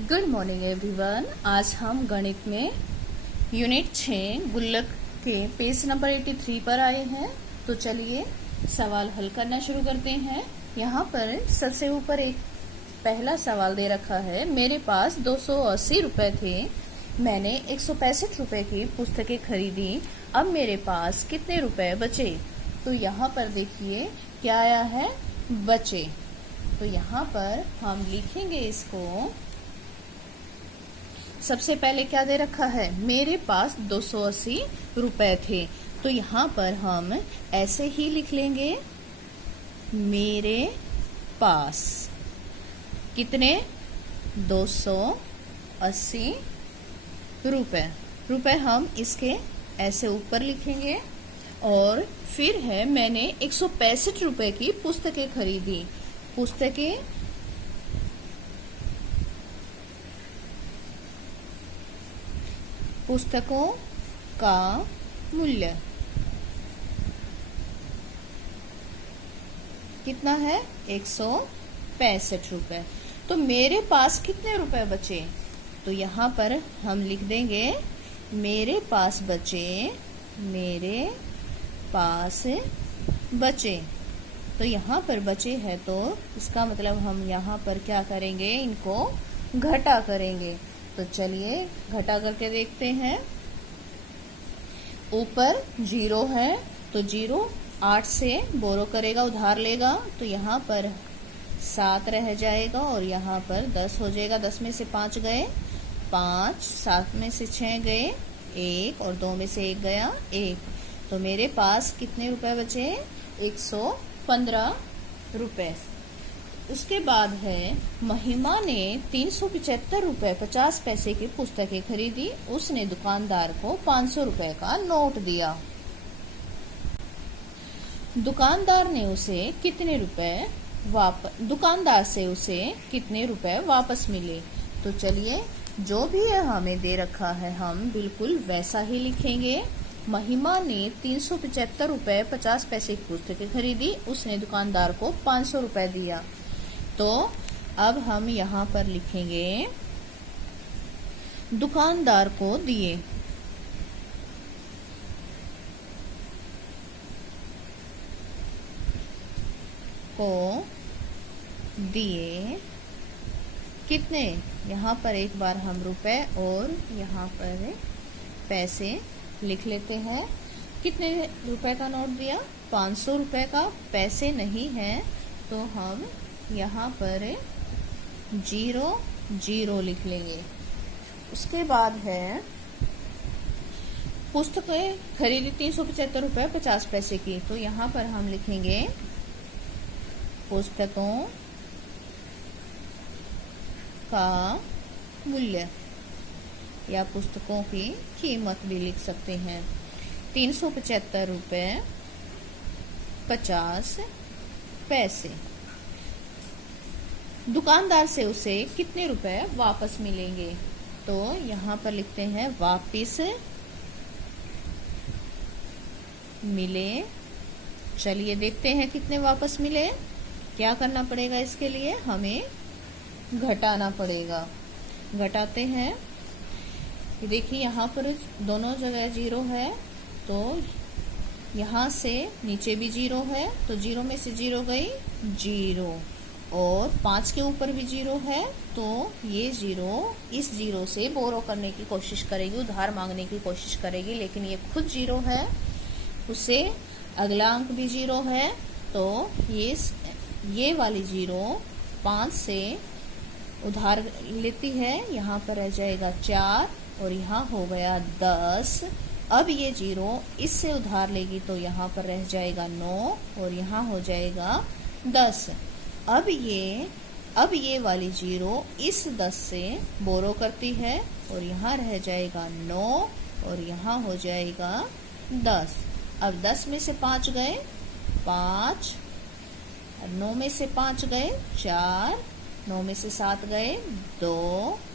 Good morning everyone. आज हम गणित में यूनिट 6 गुल्लक के पेज नंबर 83 पर आए हैं। तो चलिए सवाल हल करना शुरू करते हैं। यहाँ पर सबसे ऊपर एक पहला सवाल दे रखा है, मेरे पास 280 रुपए थे, मैंने 165 रुपए की पुस्तकें खरीदी, अब मेरे पास कितने रुपए बचे। तो यहाँ पर देखिए क्या आया है, बचे। तो यहाँ पर हम लिखेंगे इसको। सबसे पहले क्या दे रखा है, मेरे पास 280 रुपए थे, तो यहाँ पर हम ऐसे ही लिख लेंगे, मेरे पास कितने 280 रुपए। रुपए हम इसके ऐसे ऊपर लिखेंगे। और फिर है, मैंने 165 रुपए की पुस्तकें खरीदी। पुस्तकों का मूल्य कितना है, 165 रुपए। तो मेरे पास कितने रुपए बचे, तो यहाँ पर हम लिख देंगे मेरे पास बचे। तो यहाँ पर बचे है, तो इसका मतलब हम यहाँ पर क्या करेंगे, इनको घटा करेंगे। तो चलिए घटा करके देखते हैं। ऊपर 0 है, तो 0 8 से बोरो करेगा, उधार लेगा, तो यहाँ पर 7 रह जाएगा और यहाँ पर 10 हो जाएगा। 10 में से 5 गए 5, 7 में से 6 गए 1 और 2 में से 1 गया 1। तो मेरे पास कितने रुपए बचे, 115 रुपए। उसके बाद है, महिमा ने 375 रुपए 50 पैसे की पुस्तकें खरीदी, उसने दुकानदार को 500 रुपए का नोट दिया। दुकानदार से उसे कितने रुपए वापस मिले। तो चलिए जो भी है हमें दे रखा है, हम बिल्कुल वैसा ही लिखेंगे। महिमा ने 375 रुपए 50 पैसे की पुस्तकें खरीदी, उसने दुकानदार को 500 रुपए दिया। तो अब हम यहाँ पर लिखेंगे, दुकानदार को दिए। कितने, यहाँ पर एक बार हम रुपए और यहाँ पर पैसे लिख लेते हैं। कितने रुपए का नोट दिया, 500 रुपए का। पैसे नहीं है तो हम यहाँ पर 0 लिख लेंगे। उसके बाद है, पुस्तकें खरीदी 375 रुपए 50 पैसे की, तो यहाँ पर हम लिखेंगे पुस्तकों का मूल्य, या पुस्तकों की कीमत भी लिख सकते हैं। 375 रुपए 50 पैसे। दुकानदार से उसे कितने रुपए वापस मिलेंगे, तो यहाँ पर लिखते हैं वापिस मिले। चलिए देखते हैं कितने वापस मिले। क्या करना पड़ेगा, इसके लिए हमें घटाना पड़ेगा। घटाते हैं। देखिए यहाँ पर दोनों जगह 0 है, तो यहाँ से नीचे भी 0 है, तो 0 में से 0 गई 0 और 5 के ऊपर भी 0 है, तो ये 0 इस 0 से बोरो करने की कोशिश करेगी, उधार मांगने की कोशिश करेगी, लेकिन ये खुद 0 है, उससे अगला अंक भी 0 है, तो ये वाली 0 5 से उधार लेती है, यहाँ पर रह जाएगा 4 और यहाँ हो गया 10। अब ये 0 इससे उधार लेगी, तो यहाँ पर रह जाएगा 9 और यहाँ हो जाएगा 10। अब ये वाली 0 इस 10 से बोरो करती है और यहाँ रह जाएगा 9 और यहाँ हो जाएगा 10। अब 10 में से 5 गए 5, 9 में से 5 गए 4, 9 में से 7 गए 2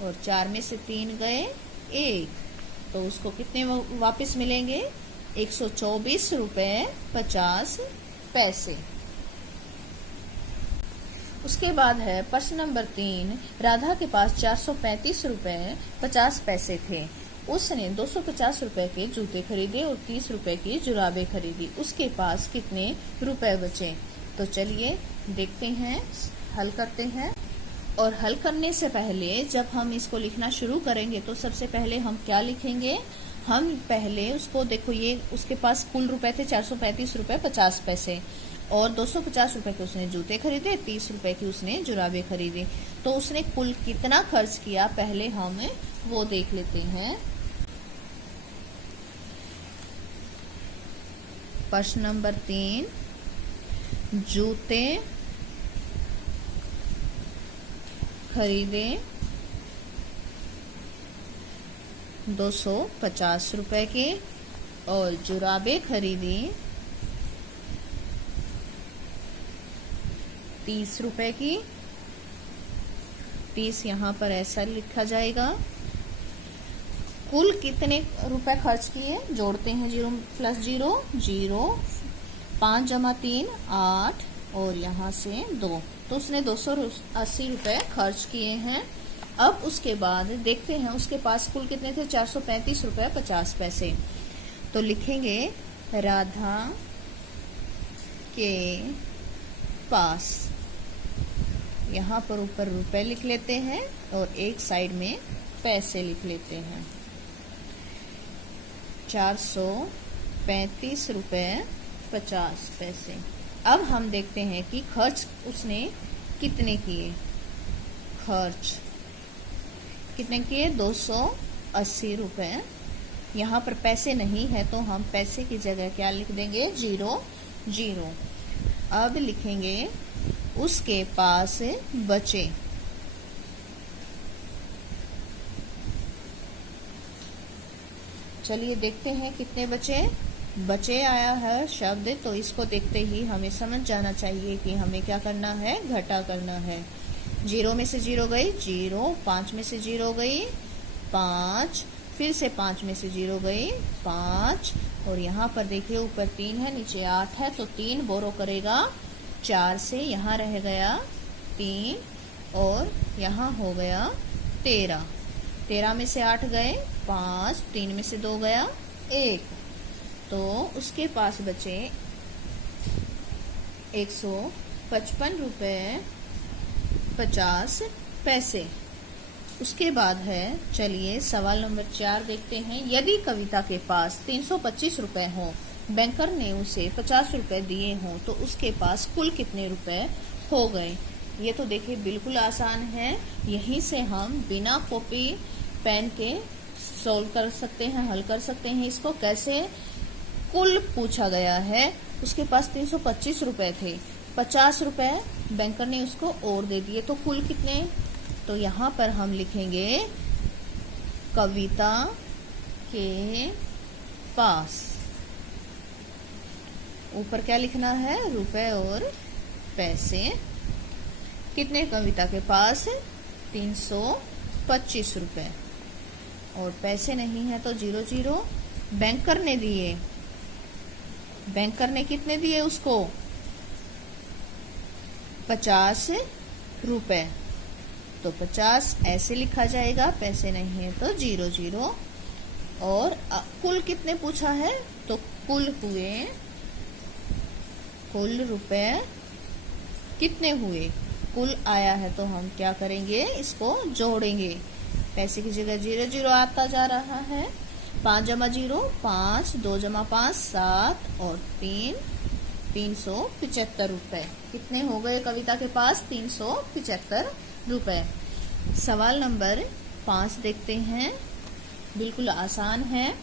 और 4 में से 3 गए 1। तो उसको कितने वापस मिलेंगे, 124 रुपए 50 पैसे। उसके बाद है प्रश्न नंबर 3। राधा के पास 435 रुपए 50 पैसे थे। उसने 250 रुपए के जूते खरीदे और 30 रुपए की जुराबें खरीदी। उसके पास कितने रुपए बचे? तो चलिए देखते हैं, हल करते हैं। और हल करने से पहले जब हम इसको लिखना शुरू करेंगे तो सबसे पहले हम क्या लिखेंगे? हम पहले उसको देखो, ये उसके पास कुल रुपए थे 435 रुपए 50 पैसे और 250 रुपए के उसने जूते खरीदे, 30 रुपए की उसने जुराबें खरीदी। तो उसने कुल कितना खर्च किया पहले हम वो देख लेते हैं। प्रश्न नंबर 3। जूते खरीदे 250 रुपए के और जुराबें खरीदी 30 रुपए की। 30 यहाँ पर ऐसा लिखा जाएगा। कुल कितने रुपए खर्च किए? जोड़ते हैं 0 प्लस 0 0, 5 जमा 3 8 और यहाँ से 2। तो उसने 280 रुपए खर्च किए हैं। अब उसके बाद देखते हैं उसके पास कुल कितने थे? 435 रुपए 50 पैसे। तो लिखेंगे राधा के पास, यहाँ पर ऊपर रुपए लिख लेते हैं और एक साइड में पैसे लिख लेते हैं। 435 रुपए 50 पैसे। अब हम देखते हैं कि खर्च उसने कितने किए। खर्च कितने किए? 280 रुपए। यहाँ पर पैसे नहीं है तो हम पैसे की जगह क्या लिख देंगे? 0 0। अब लिखेंगे उसके पास बचे। चलिए देखते हैं कितने बचे। बचे आया है शब्द, तो इसको देखते ही हमें समझ जाना चाहिए कि हमें क्या करना है? घटा करना है। 0 में से 0 गई 0, 5 में से 0 गई 5, फिर से 5 में से 0 गई 5 और यहाँ पर देखिए ऊपर 3 है नीचे 8 है तो 3 बोरो करेगा 4 से, यहाँ रह गया 3 और यहाँ हो गया 13। 13 में से 8 गए 5, 3 में से 2 गया 1, तो उसके पास बचे 155 रुपए 50 पैसे। उसके बाद है, चलिए सवाल नंबर 4 देखते हैं। यदि कविता के पास 325 रुपए हो, बैंकर ने उसे 50 रुपए दिए हों, तो उसके पास कुल कितने रुपए हो गए? ये तो देखिए बिल्कुल आसान है। यहीं से हम बिना कॉपी पेन के सॉल्व कर सकते हैं, हल कर सकते हैं। इसको कैसे? कुल पूछा गया है, उसके पास 325 रुपए थे, 50 रुपए बैंकर ने उसको और दे दिए, तो कुल कितने? तो यहाँ पर हम लिखेंगे कविता के पास, ऊपर क्या लिखना है? रुपए और पैसे। कितने कविता के पास? 325 रुपए और पैसे नहीं है तो 0 0। बैंकर ने दिए, बैंकर ने कितने दिए उसको? 50 रुपए, तो 50 ऐसे लिखा जाएगा, पैसे नहीं है तो 0 0। और कुल कितने पूछा है? तो कुल हुए, कुल रुपए कितने हुए? कुल आया है तो हम क्या करेंगे? इसको जोड़ेंगे। पैसे की जगह 0 0 आता जा रहा है। 5 जमा 0 5, 2 जमा 5 7 और 3 375 रुपए। कितने हो गए कविता के पास? 375 रुपए। सवाल नंबर 5 देखते हैं, बिल्कुल आसान है।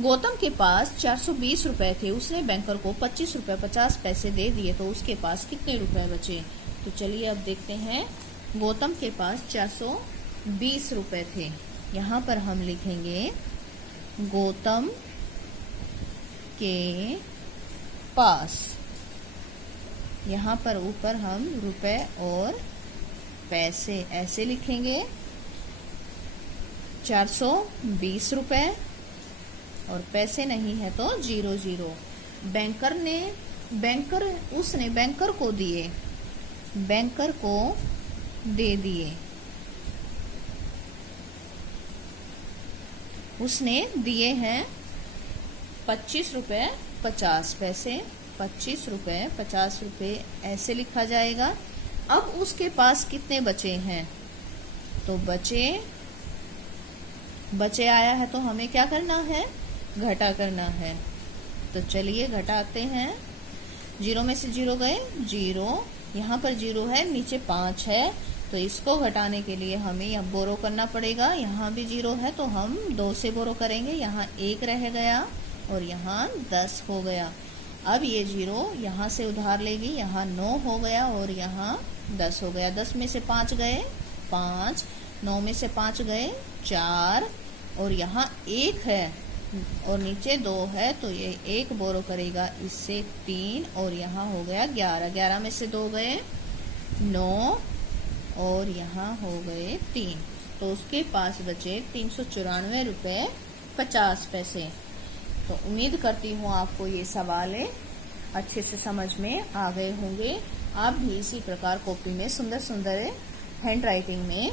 गौतम के पास 420 रुपए थे, उसने बैंकर को 25 रुपए 50 पैसे दे दिए, तो उसके पास कितने रुपए बचे? तो चलिए अब देखते हैं। गौतम के पास 420 रुपए थे, यहाँ पर हम लिखेंगे गौतम के पास, यहाँ पर ऊपर हम रुपए और पैसे ऐसे लिखेंगे। 420 रुपए और पैसे नहीं है तो 0 0। उसने बैंकर को दिए बैंकर को दे दिए। उसने दिए हैं 25 रुपए 50 पैसे। 25 रुपए 50 रुपए ऐसे लिखा जाएगा। अब उसके पास कितने बचे हैं? तो बचे आया है तो हमें क्या करना है? घटा करना है। तो चलिए घटाते हैं। 0 में से 0 गए 0, यहाँ पर 0 है, नीचे 5 है, तो इसको घटाने के लिए हमें यहाँ बोरो करना पड़ेगा। यहाँ भी 0 है तो हम 2 से बोरो करेंगे। यहाँ 1 रह गया और यहाँ 10 हो गया। अब ये 0 यहाँ से उधार लेगी, यहाँ 9 हो गया और यहाँ 10 हो गया। 10 में से 5 गए 5, 9 में से 5 गए 4 और यहाँ 1 है और नीचे 2 है तो ये 1 बोरो करेगा, इससे 3 और यहाँ हो गया 11। 11 में से 2 गए 9 और यहाँ हो गए 3, तो उसके पास बचे 394 रुपये 50 पैसे। तो उम्मीद करती हूँ आपको ये सवाल अच्छे से समझ में आ गए होंगे। आप भी इसी प्रकार कॉपी में सुंदर सुंदर हैंड राइटिंग में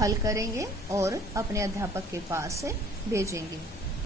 हल करेंगे और अपने अध्यापक के पास भेजेंगे।